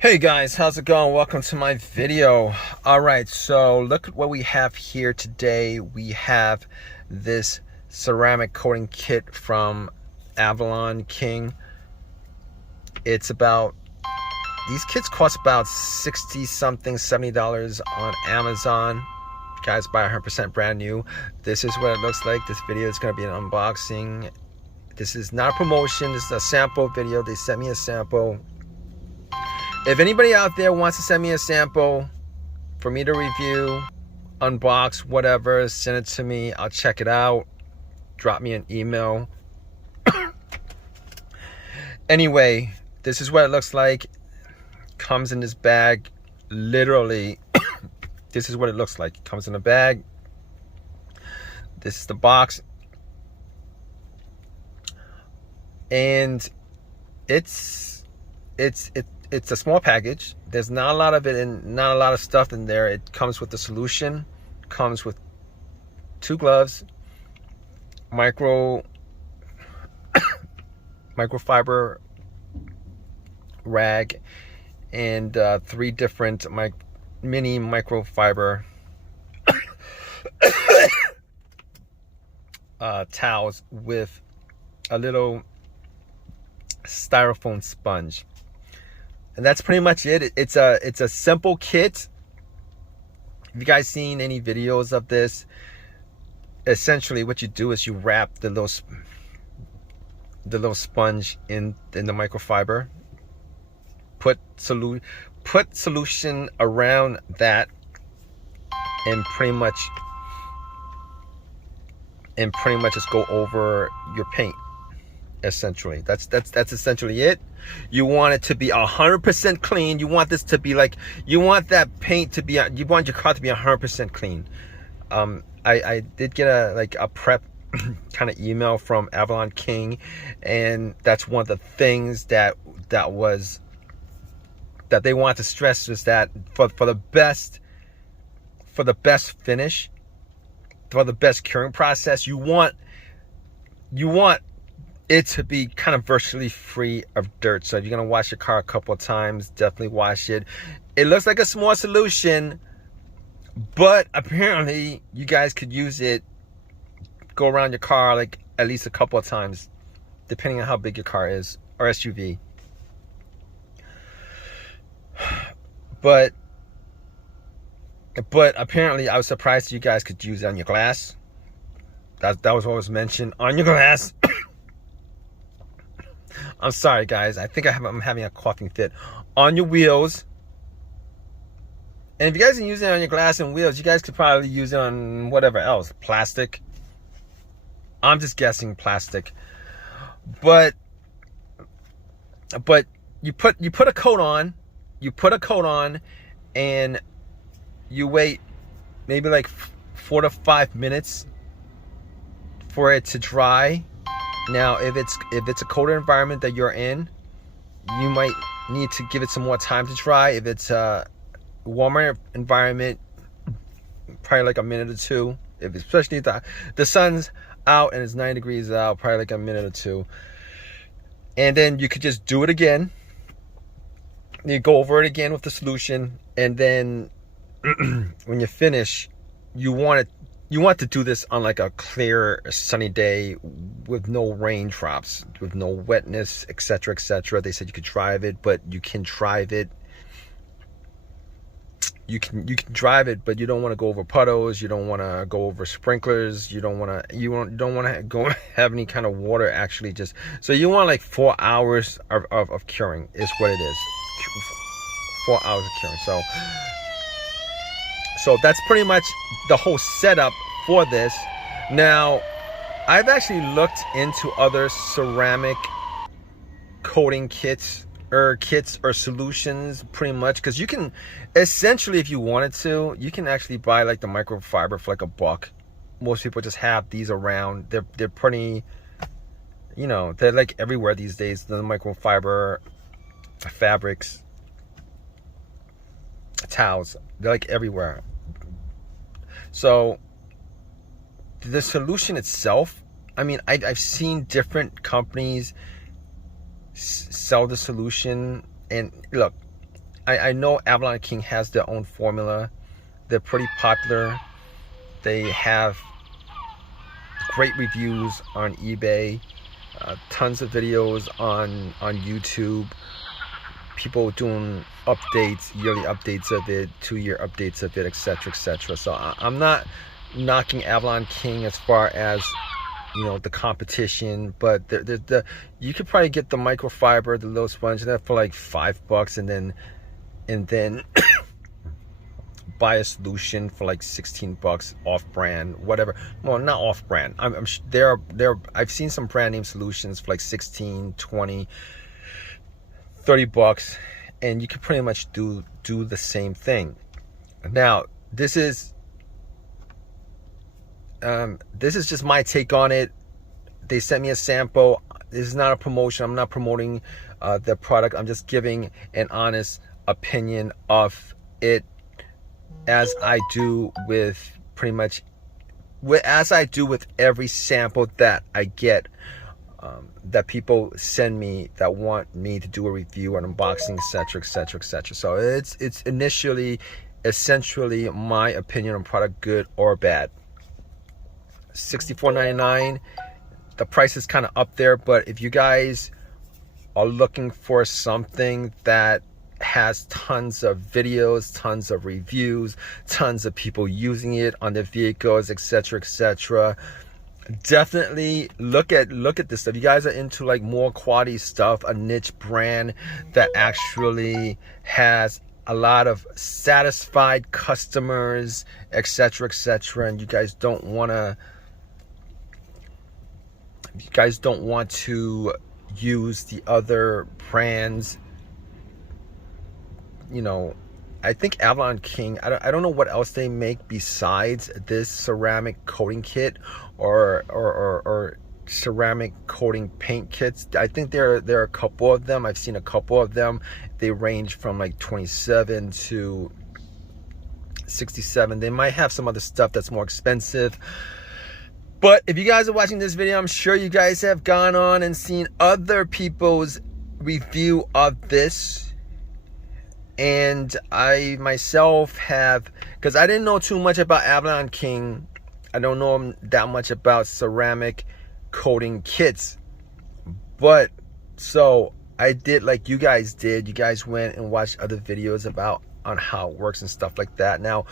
Hey guys, how's it going? Welcome to my video. All right, so look at what we have here today. We have this ceramic coating kit from Avalon King. It's about, these kits cost about 60 something, $70 on Amazon. You guys buy 100% brand new. This is what it looks like. This video is going to be an unboxing. This is not a promotion. This is a sample video. They sent me a sample. If anybody out there wants to send me a sample for me to review, unbox, whatever, send it to me. I'll check it out. Drop me an email. Anyway, this is what it looks like. Comes in this bag. Literally, this is what it looks like. It comes in a bag. This is the box. And it's a small package. There's not a lot of it and not a lot of stuff in there. It comes with the solution, comes with 2 gloves, microfiber rag, and 3 different mini microfiber towels with a little styrofoam sponge. And that's pretty much it. It's a simple kit. Have you guys seen any videos of this? Essentially, what you do is you wrap the little sponge in the microfiber. Put solution around that, and pretty much just go over your paint. Essentially, that's essentially it. You want it to be 100% clean. You want this to be like, you want that paint to be, you want your car to be 100% clean. I did get a prep kind of email from Avalon King, and that's one of the things that they want to stress, is that for the best finish, for the best curing process, you want it to be kind of virtually free of dirt. So if you're gonna wash your car a couple of times, definitely wash it. It looks like a small solution, but apparently you guys could use it, go around your car like at least a couple of times, depending on how big your car is, or SUV. But apparently I was surprised you guys could use it on your glass. That was what was mentioned, on your glass. I'm sorry guys, I think I'm having a coughing fit. On your wheels. And if you guys can use it on your glass and wheels, you guys could probably use it on whatever else. Plastic. I'm just guessing plastic. But you put a coat on. You put a coat on, and you wait maybe like 4 to 5 minutes for it to dry. Now, if it's a colder environment that you're in, you might need to give it some more time to dry. If it's a warmer environment, probably like a minute or 2. If especially the sun's out and it's 9 degrees out, probably like a minute or 2. And then you could just do it again. You go over it again with the solution, and then when you finish, you want to do this on like a clear, sunny day with no raindrops, with no wetness, etc., etc. They said you could drive it, but you can drive it. You can drive it, but you don't want to go over puddles. You don't want to go over sprinklers. You don't want to go have any kind of water actually. Just so you want like 4 hours of curing is what it is. 4 hours of curing. So that's pretty much the whole setup for this. Now, I've actually looked into other ceramic coating kits or solutions, pretty much, because you can essentially, if you wanted to, you can actually buy like the microfiber for like $1. Most people just have these around. They're pretty, they're like everywhere these days. The microfiber fabrics, towels, they're like everywhere. So the solution itself, I mean, I've seen different companies sell the solution, and look, I know Avalon King has their own formula. They're pretty popular. They have great reviews on eBay, tons of videos on YouTube, people doing updates, yearly updates of it, 2-year updates of it, etc., etc. So I'm not knocking Avalon King as far as, you know, the competition, but you could probably get the microfiber, the little sponge, that for like $5, and then buy a solution for like $16 off brand, whatever. Well, not off brand. I've seen some brand name solutions for like 16, 20, $30, and you can pretty much do the same thing. Now, this is just my take on it. They sent me a sample. This is not a promotion. I'm not promoting the product. I'm just giving an honest opinion of it, as I do with pretty much, as I do with every sample that I get, that people send me that want me to do a review, an unboxing, etc., etc., etc. So it's essentially my opinion on product, good or bad. $64.99. The price is kind of up there, but if you guys are looking for something that has tons of videos, tons of reviews, tons of people using it on their vehicles, etc., etc., definitely look at this stuff. You guys are into like more quality stuff, a niche brand that actually has a lot of satisfied customers, etc., etc., and you guys don't want to use the other brands. You know, I think Avalon King, I don't know what else they make besides this ceramic coating kit or ceramic coating paint kits. I think there are a couple of them. I've seen a couple of them. They range from like $27 to $67. They might have some other stuff that's more expensive. But if you guys are watching this video, I'm sure you guys have gone on and seen other people's review of this. And I myself have, because I didn't know too much about Avalon King. I don't know that much about ceramic coating kits. But so I did like you guys did. You guys went and watched other videos on how it works and stuff like that. Now,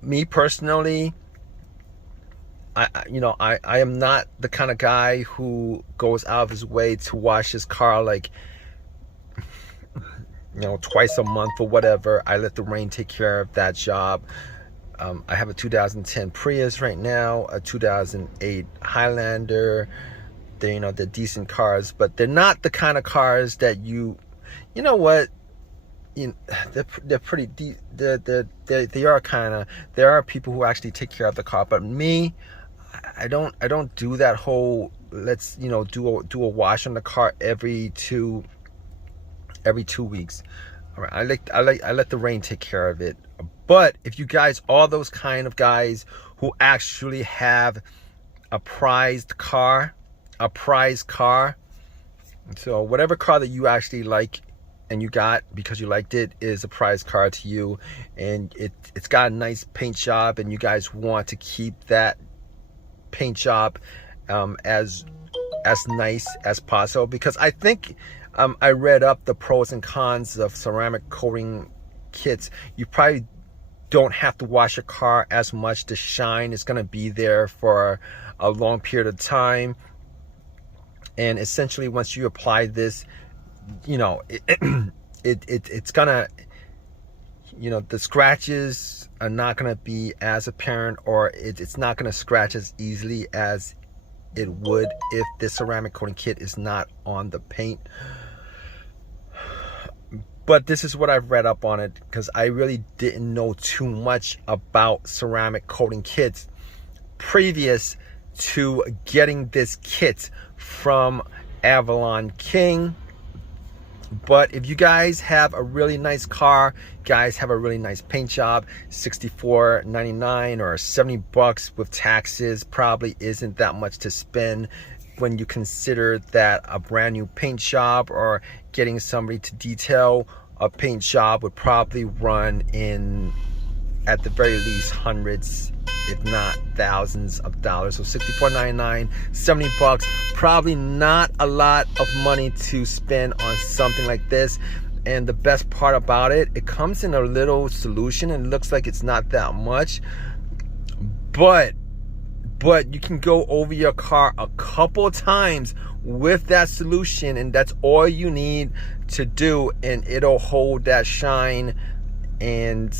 me personally, I am not the kind of guy who goes out of his way to wash his car like, you know, twice a month or whatever. I let the rain take care of that job. I have a 2010 Prius right now, a 2008 Highlander. They're decent cars, but they're not the kind of cars that you know what, they're pretty they are kind of, there are people who actually take care of the car, but me, I don't do that whole let's do a wash on the car every 2 weeks. All right, I let the rain take care of it. But if you guys are those kind of guys who actually have a prized car, so whatever car that you actually like and you got because you liked it is a prized car to you, and it's got a nice paint job, and you guys want to keep that paint job as nice as possible, because I think I read up the pros and cons of ceramic coating kits. You probably don't have to wash your car as much. The shine is going to be there for a long period of time, and essentially once you apply this, it's gonna, the scratches are not gonna be as apparent, or it's not gonna scratch as easily as it would if the ceramic coating kit is not on the paint. But this is what I've read up on it, because I really didn't know too much about ceramic coating kits previous to getting this kit from Avalon King. But if you guys have a really nice car, guys have a really nice paint job, $64.99 or $70 with taxes probably isn't that much to spend when you consider that a brand new paint job or getting somebody to detail a paint job would probably run in, at the very least, hundreds, if not thousands of dollars. So $64.99, $70, probably not a lot of money to spend on something like this. And the best part about it, it comes in a little solution and it looks like it's not that much, but you can go over your car a couple times with that solution, and that's all you need to do, and it'll hold that shine and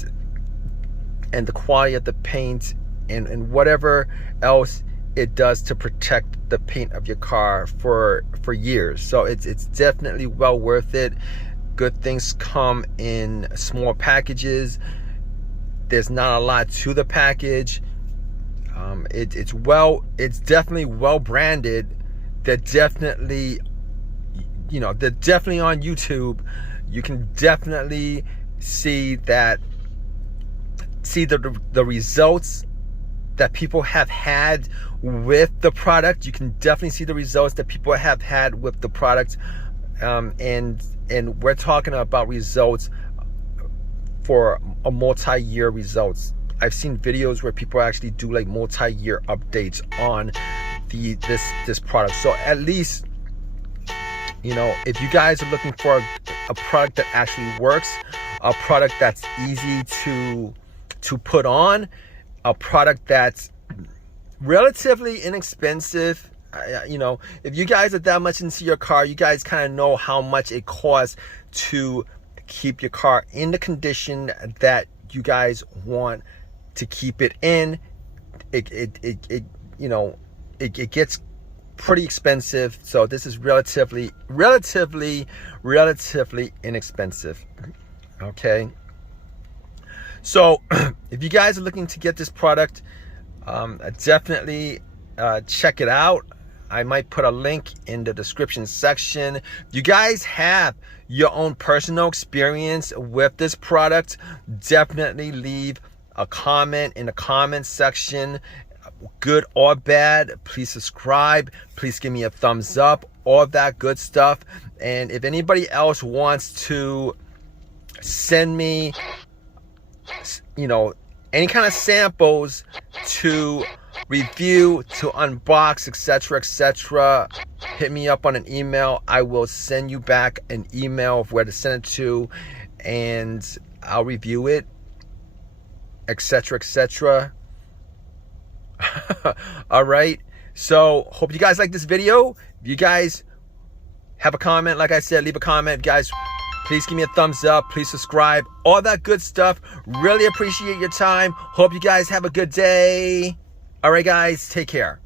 the quality of the paint and whatever else it does to protect the paint of your car for years. So it's definitely well worth it. Good things come in small packages. There's not a lot to the package. It's definitely well branded. They're definitely, they're definitely on YouTube. You can definitely see the results that people have had with the product. You can definitely see the results that people have had with the product, and we're talking about results for a multi-year results. I've seen videos where people actually do like multi-year updates on this product. So at least, if you guys are looking for a product that actually works, a product that's easy to put on, a product that's relatively inexpensive. If you guys are that much into your car, you guys kind of know how much it costs to keep your car in the condition that you guys want to keep it in. It gets pretty expensive. So this is relatively inexpensive. Okay. So if you guys are looking to get this product, definitely check it out. I might put a link in the description section. If you guys have your own personal experience with this product, definitely leave a comment in the comment section, good or bad. Please subscribe, please give me a thumbs up, all that good stuff. And if anybody else wants to send me any kind of samples to review, to unbox, etc., hit me up on an email. I will send you back an email of where to send it to, and I'll review it, etc. All right, so hope you guys like this video. If you guys have a comment, like I said, leave a comment. Guys, please give me a thumbs up, please subscribe, all that good stuff. Really appreciate your time. Hope you guys have a good day. All right, guys, take care.